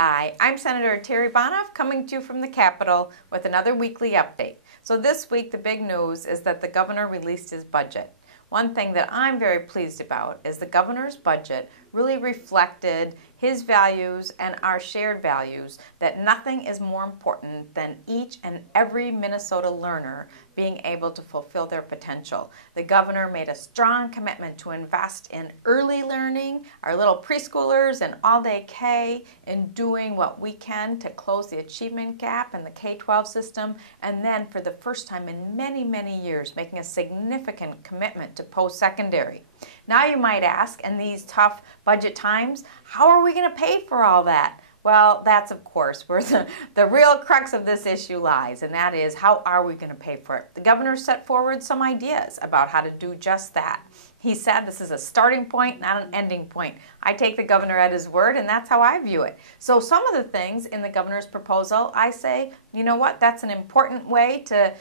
Hi, I'm Senator Terri Bonoff coming to you from the Capitol with another weekly update. So this week the big news is that the governor released his budget. One thing that I'm very pleased about is the governor's budget really reflected his values and our shared values, that nothing is more important than each and every Minnesota learner being able to fulfill their potential. The governor made a strong commitment to invest in early learning, our little preschoolers and all-day K, in doing what we can to close the achievement gap in the K-12 system, and then for the first time in many, many years, making a significant commitment to post-secondary. Now you might ask, in these tough budget times, how are we going to pay for all that? Well, that's of course where the real crux of this issue lies, and that is, how are we going to pay for it? The governor set forward some ideas about how to do just that. He said this is a starting point, not an ending point. I take the governor at his word, and that's how I view it. So some of the things in the governor's proposal, I say, you know what, that's an important way to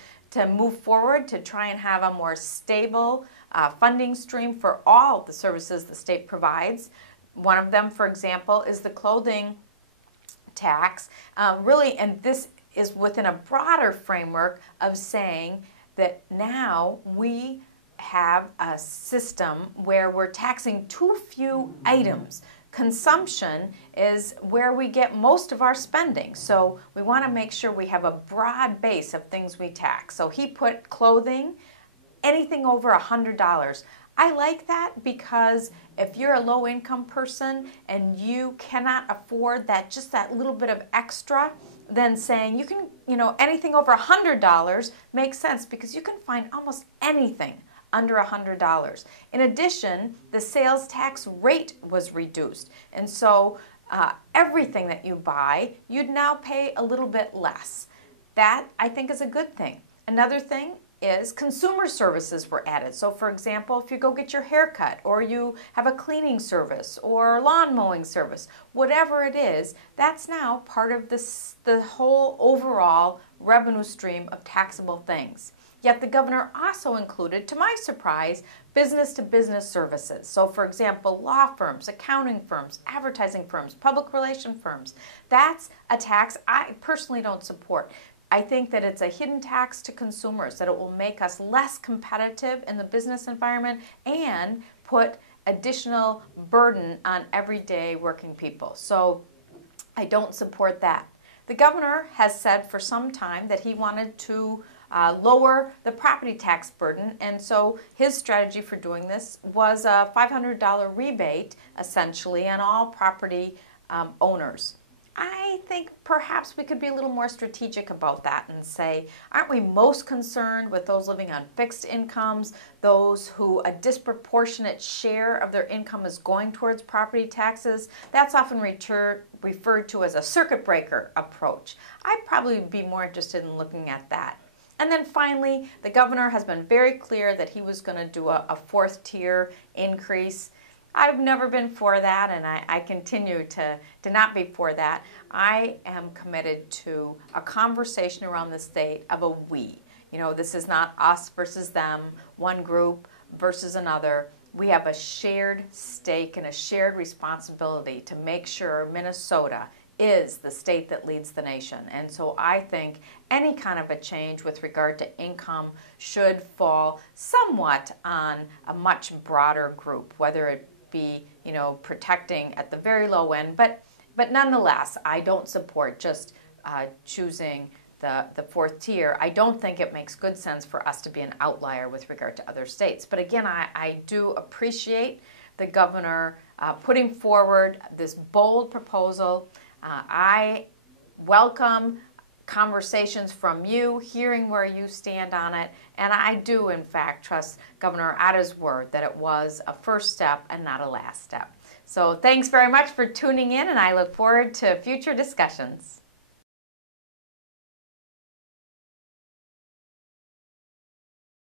move forward, to try and have a more stable funding stream for all the services the state provides. One of them, for example, is the clothing tax, and this is within a broader framework of saying that now we have a system where we're taxing too few items. Consumption is where we get most of our spending, so we want to make sure we have a broad base of things we tax. So he put clothing, anything over $100. I like that because if you're a low-income person and you cannot afford that, just that little bit of extra, then saying you can, anything over $100 makes sense because you can find almost anything under $100. In addition, the sales tax rate was reduced, and so everything that you buy, you'd now pay a little bit less. That, I think, is a good thing. Another thing is consumer services were added. So for example, if you go get your hair cut, or you have a cleaning service or lawn mowing service, whatever it is, that's now part of the whole overall revenue stream of taxable things. Yet the governor also included, to my surprise, business-to-business services. So for example, law firms, accounting firms, advertising firms, public relation firms. That's a tax I personally don't support. I think that it's a hidden tax to consumers, that it will make us less competitive in the business environment and put additional burden on everyday working people. So I don't support that. The governor has said for some time that he wanted to lower the property tax burden, and so his strategy for doing this was a $500 rebate, essentially, on all property owners. I think perhaps we could be a little more strategic about that and say, aren't we most concerned with those living on fixed incomes, those who a disproportionate share of their income is going towards property taxes? That's often referred to as a circuit breaker approach. I'd probably be more interested in looking at that. And then finally, the governor has been very clear that he was going to do a fourth tier increase. I've never been for that, and I continue to not be for that. I am committed to a conversation around the state of a we. This is not us versus them, one group versus another. We have a shared stake and a shared responsibility to make sure Minnesota is the state that leads the nation. And so I think any kind of a change with regard to income should fall somewhat on a much broader group, whether it be, protecting at the very low end, but nonetheless, I don't support just choosing the fourth tier. I don't think it makes good sense for us to be an outlier with regard to other states. But again, I do appreciate the governor putting forward this bold proposal. I welcome conversations from you, hearing where you stand on it, and I do, in fact, trust Governor at his word that it was a first step and not a last step. So thanks very much for tuning in, and I look forward to future discussions.